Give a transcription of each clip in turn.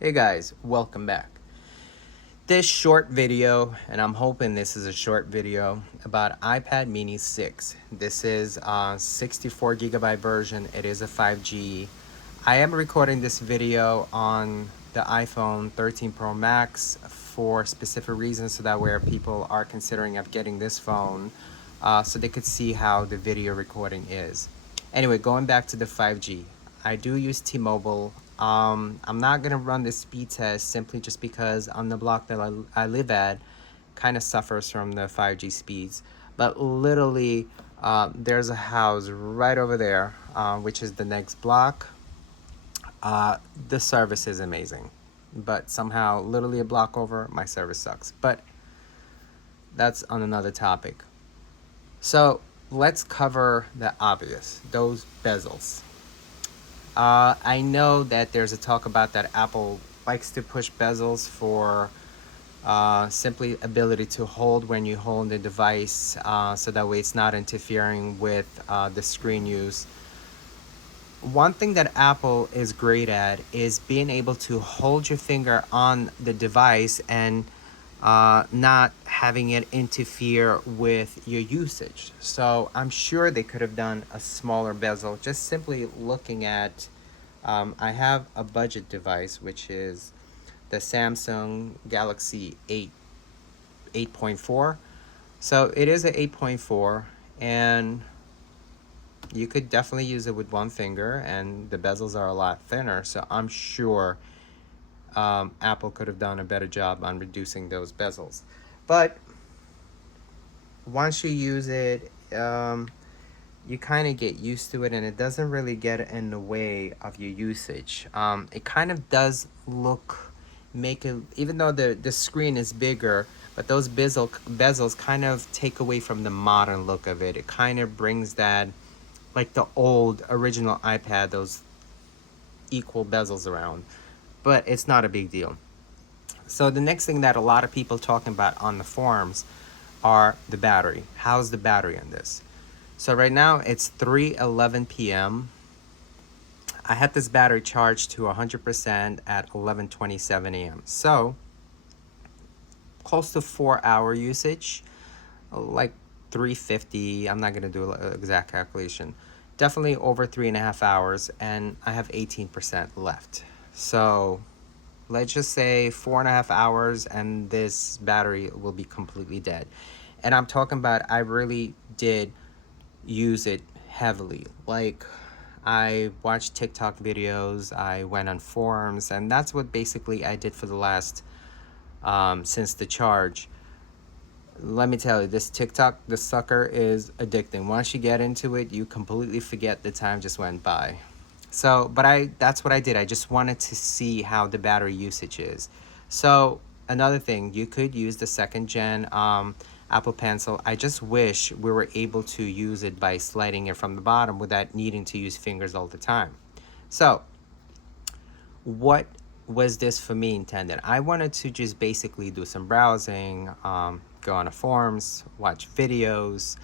Hey guys, welcome back. This short video, and I'm hoping this is a short video about iPad mini 6. This is a 64 gigabyte version. It is a 5G. I am recording this video on the iPhone 13 Pro Max for specific reasons, so that where people are considering of getting this phone, so they could see how the video recording is. Anyway, going back to the 5G, I do use T-Mobile. I'm not gonna run the speed test simply just because on the block that I live at kind of suffers from the 5G speeds. But literally, there's a house right over there, which is the next block. The service is amazing, but somehow, literally a block over, my service sucks. But that's on another topic. So let's cover the obvious, those bezels. I know that there's a talk about that Apple likes to push bezels for simply ability to hold when you hold the device, so that way it's not interfering with the screen use. One thing that Apple is great at is being able to hold your finger on the device and not having it interfere with your usage. So I'm sure they could have done a smaller bezel. Just simply looking at, I have a budget device, which is the Samsung Galaxy 8.4. So it is an 8.4, and you could definitely use it with one finger, and the bezels are a lot thinner. So I'm sure Apple could have done a better job on reducing those bezels. But once you use it, you kind of get used to it, and it doesn't really get in the way of your usage. It kind of does look, make it, even though the screen is bigger, but those bezels kind of take away from the modern look of it. It kind of brings that, like the old original iPad, those equal bezels around. But it's not a big deal. So the next thing that a lot of people talking about on the forums are the battery. How's the battery on this? So right now it's 3:11 p.m. I had this battery charged to 100% at 11:27 a.m. So close to 4-hour usage, like 350. I'm not gonna do an exact calculation. Definitely over 3.5 hours, and I have 18% left. So let's just say 4.5 hours, and this battery will be completely dead. And I'm talking about, I really did use it heavily. Like, I watched TikTok videos, I went on forums, and that's what basically I did for the last, since the charge. Let me tell you, this TikTok, this sucker is addicting. Once you get into it, you completely forget the time just went by. So, but that's what I did. I just wanted to see how the battery usage is. So, another thing, you could use the second gen Apple Pencil. I just wish we were able to use it by sliding it from the bottom without needing to use fingers all the time. So, what was this for me intended? I wanted to just basically do some browsing, go on the forums, watch videos,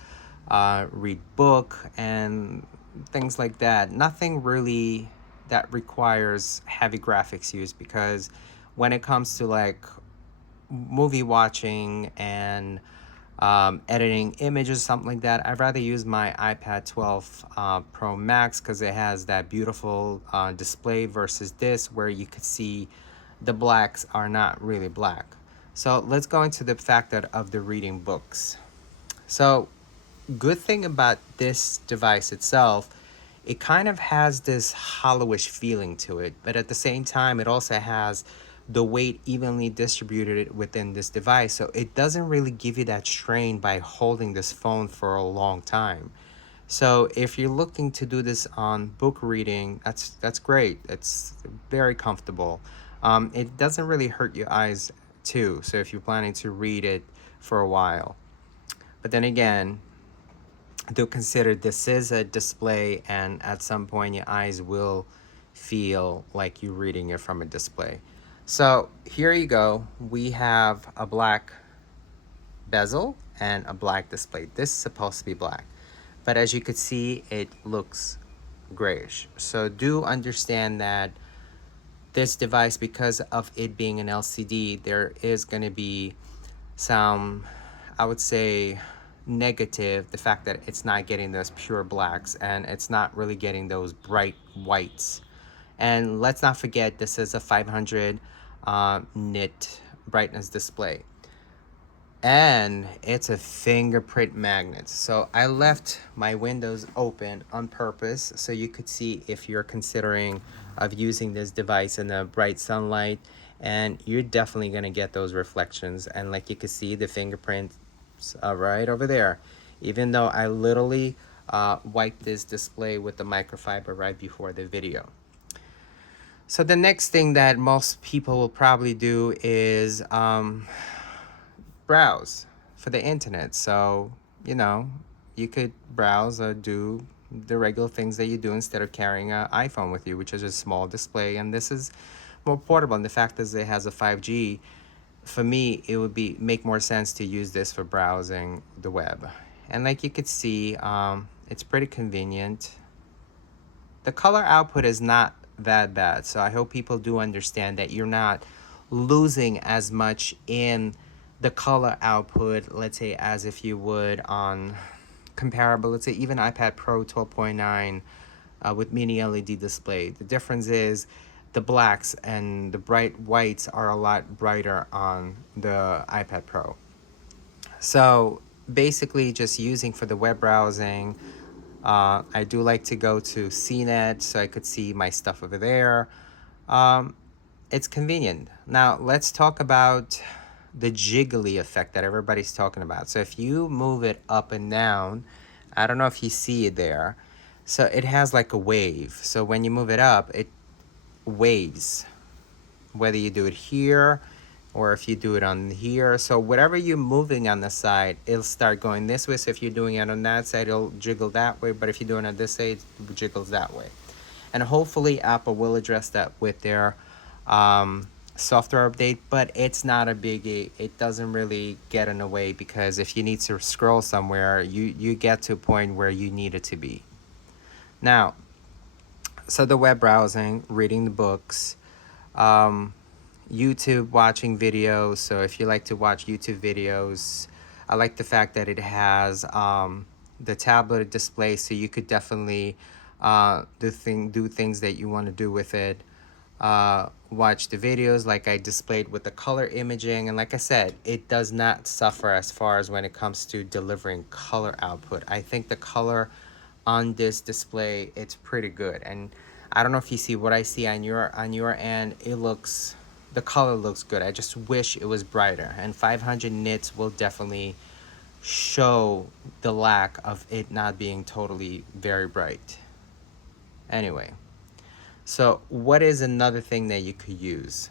read book, and things like that. Nothing really that requires heavy graphics use, because when it comes to like movie watching and editing images, something like that, I'd rather use my iPad 12 Pro Max, because it has that beautiful display versus this, where you could see the blacks are not really black. So let's go into the fact that of the reading books. So good thing about this device itself, it kind of has this hollowish feeling to it, but at the same time, it also has the weight evenly distributed within this device, so it doesn't really give you that strain by holding this phone for a long time. So if you're looking to do this on book reading, that's great. It's very comfortable. It doesn't really hurt your eyes too, so if you're planning to read it for a while. But then again, do consider this is a display, and at some point your eyes will feel like you're reading it from a display. So here you go. We have a black bezel and a black display. This is supposed to be black, but as you could see, it looks grayish. So do understand that this device, because of it being an LCD, there is going to be some, I would say, negative, the fact that it's not getting those pure blacks and it's not really getting those bright whites. And let's not forget, this is a 500 nit brightness display, and it's a fingerprint magnet. So I left my windows open on purpose so you could see if you're considering of using this device in the bright sunlight, and you're definitely going to get those reflections. And like you can see, the fingerprints are right over there, even though I literally wiped this display with the microfiber right before the video. So the next thing that most people will probably do is browse for the internet. So, you know, you could browse or do the regular things that you do instead of carrying an iPhone with you, which is a small display. And this is more portable. And the fact is it has a 5G. For me, it would be make more sense to use this for browsing the web. And like you could see, it's pretty convenient. The color output is not that bad. So I hope people do understand that you're not losing as much in the color output, let's say, as if you would on comparable, let's say even iPad Pro 12.9 with mini LED display. The difference is the blacks and the bright whites are a lot brighter on the iPad Pro. So basically just using for the web browsing. I do like to go to CNET so I could see my stuff over there. It's convenient. Now let's talk about the jiggly effect that everybody's talking about. So if you move it up and down, I don't know if you see it there. So it has like a wave. So when you move it up, it waves. Whether you do it here or if you do it on here. So whatever you're moving on the side, it'll start going this way. So if you're doing it on that side, it'll jiggle that way. But if you're doing it on this side, it jiggles that way. And hopefully Apple will address that with their software update, but it's not a biggie. It doesn't really get in the way, because if you need to scroll somewhere, you get to a point where you need it to be. Now, so the web browsing, reading the books, YouTube watching videos. So if you like to watch YouTube videos, I like the fact that it has the tablet display, so you could definitely do things that you want to do with it. Watch the videos like I displayed with the color imaging, and like I said, it does not suffer as far as when it comes to delivering color output. I think the color on this display, it's pretty good, and I don't know if you see what I see on your end. The color looks good. I just wish it was brighter, and 500 nits will definitely show the lack of it not being totally very bright. Anyway, so what is another thing that you could use?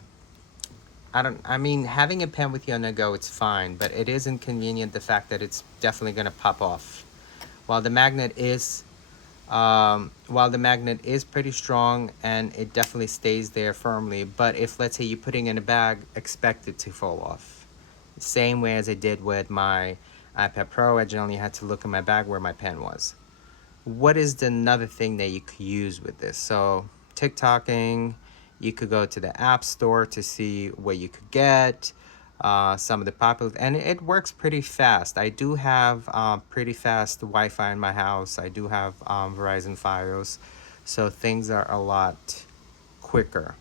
I mean, having a pen with you on the go, it's fine, but it is inconvenient, the fact that it's definitely going to pop off. While the magnet is pretty strong and it definitely stays there firmly, but if, let's say, you're putting it in a bag, expect it to fall off. Same way as I did with my iPad Pro, I generally had to look in my bag where my pen was. What is another thing that you could use with this? So TikToking, you could go to the App Store to see what you could get. Some of the popular, and it works pretty fast. I do have pretty fast Wi-Fi in my house. I do have Verizon Fios, so things are a lot quicker.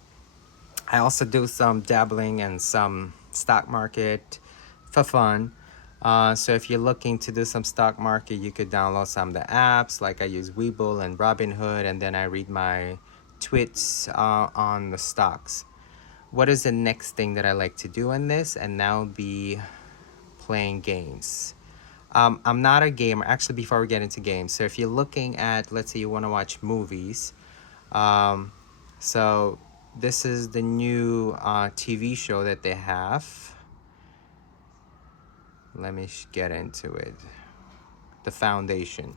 I also do some dabbling in some stock market for fun. So if you're looking to do some stock market, you could download some of the apps. Like I use Webull and Robinhood, and then I read my tweets on the stocks. What is the next thing that I like to do in this? And that would be playing games. I'm not a gamer. Actually, before we get into games, so if you're looking at, let's say you want to watch movies, so this is the new TV show that they have. Let me get into it. The Foundation.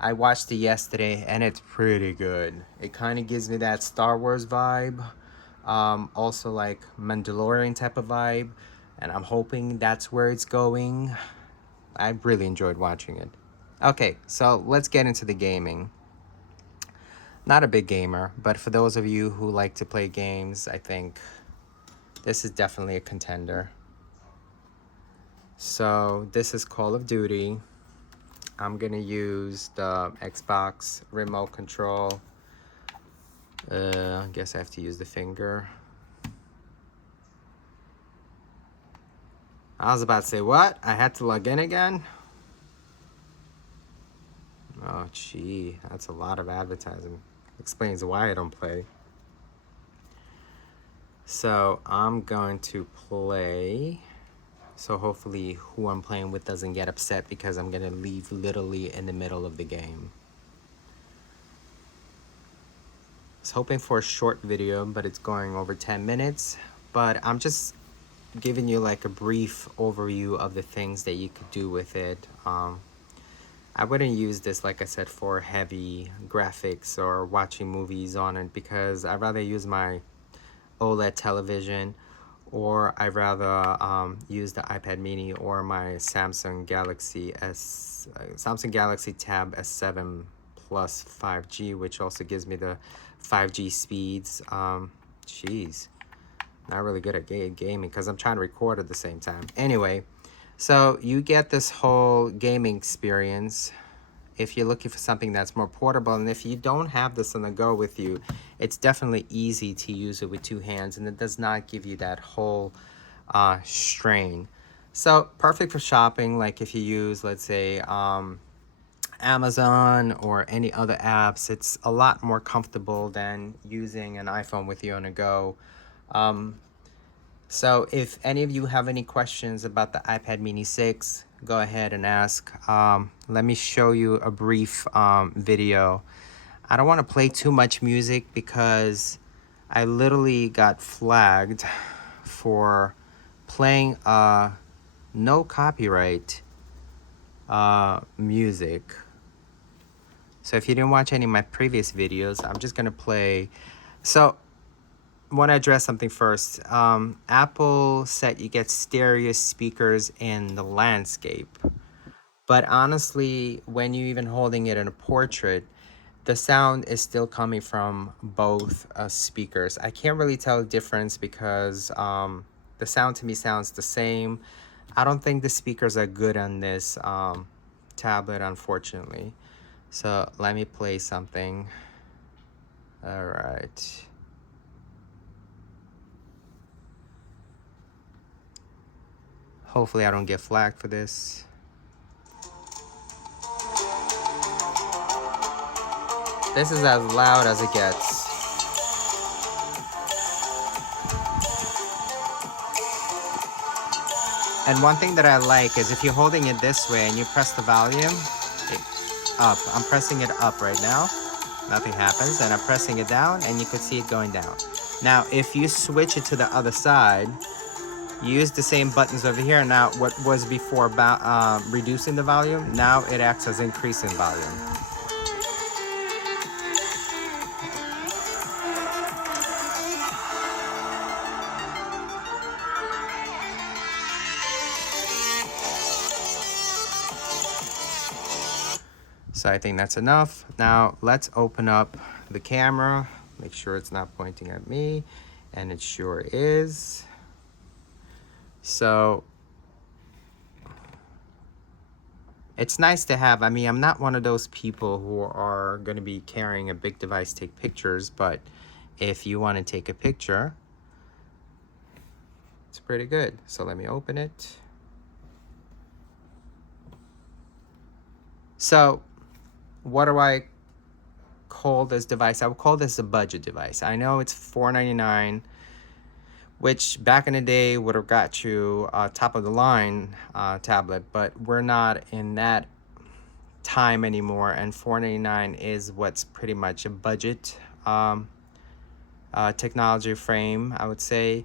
I watched it yesterday and it's pretty good. It kind of gives me that Star Wars vibe. Also like Mandalorian type of vibe. And I'm hoping that's where it's going. I really enjoyed watching it. Okay, so let's get into the gaming. Not a big gamer, but for those of you who like to play games, I think this is definitely a contender. So this is Call of Duty. I'm gonna use the Xbox remote control. I guess I have to use the finger. I was about to say, what? I had to log in again? Oh, gee, that's a lot of advertising. Explains why I don't play. So I'm going to play. So hopefully who I'm playing with doesn't get upset because I'm gonna leave literally in the middle of the game. I was hoping for a short video, but it's going over 10 minutes. But I'm just giving you like a brief overview of the things that you could do with it. I wouldn't use this, like I said, for heavy graphics or watching movies on it because I'd rather use my OLED television, or I'd rather use the iPad mini or my Samsung Galaxy Tab S7 Plus 5G, which also gives me the 5G speeds. Jeez, not really good at gaming because I'm trying to record at the same time. Anyway, so you get this whole gaming experience if you're looking for something that's more portable. And if you don't have this on the go with you, it's definitely easy to use it with two hands, and it does not give you that whole strain. So perfect for shopping, like if you use, let's say, Amazon or any other apps. It's a lot more comfortable than using an iPhone with you on the go. So if any of you have any questions about the iPad mini 6, go ahead and ask. Let me show you a brief video. I don't want to play too much music because I literally got flagged for playing no copyright music. So if you didn't watch any of my previous videos, I'm just going to play. So I want to address something first. Apple said you get stereo speakers in the landscape. But honestly, when you're even holding it in a portrait, the sound is still coming from both speakers. I can't really tell the difference because the sound to me sounds the same. I don't think the speakers are good on this tablet, unfortunately. So let me play something. All right. Hopefully I don't get flagged for this. This is as loud as it gets. And one thing that I like is if you're holding it this way and you press the volume up. I'm pressing it up right now. Nothing happens. And I'm pressing it down and you could see it going down. Now, if you switch it to the other side, you use the same buttons over here. Now, what was before reducing the volume, now it acts as increasing volume. So I think that's enough. Now let's open up the camera, make sure it's not pointing at me, and it sure is. So it's nice to have. I mean, I'm not one of those people who are going to be carrying a big device to take pictures, but if you want to take a picture, it's pretty good. So let me open it. So what do I call this device? I would call this a budget device. I know it's $499, which back in the day would have got you a top of the line tablet, but we're not in that time anymore, and $499 is what's pretty much a budget technology frame, I would say.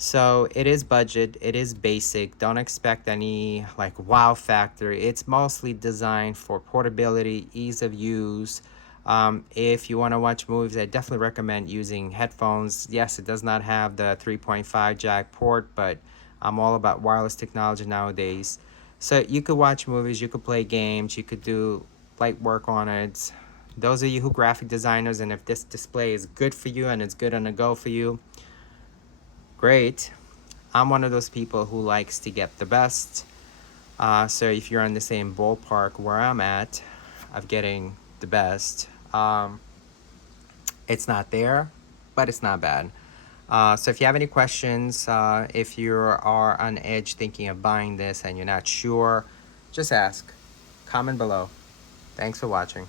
So it is budget, it is basic. Don't expect any like wow factor. It's mostly designed for portability, ease of use. If you want to watch movies, I definitely recommend using headphones. Yes, it does not have the 3.5 jack port, but I'm all about wireless technology nowadays. So you could watch movies, you could play games, you could do light work on it, those of you who graphic designers, and if this display is good for you and it's good on the go for you, great. I'm one of those people who likes to get the best. So if you're in the same ballpark where I'm at of getting the best, it's not there, but it's not bad. So if you have any questions, if you are on edge thinking of buying this and you're not sure, just ask. Comment below. Thanks for watching.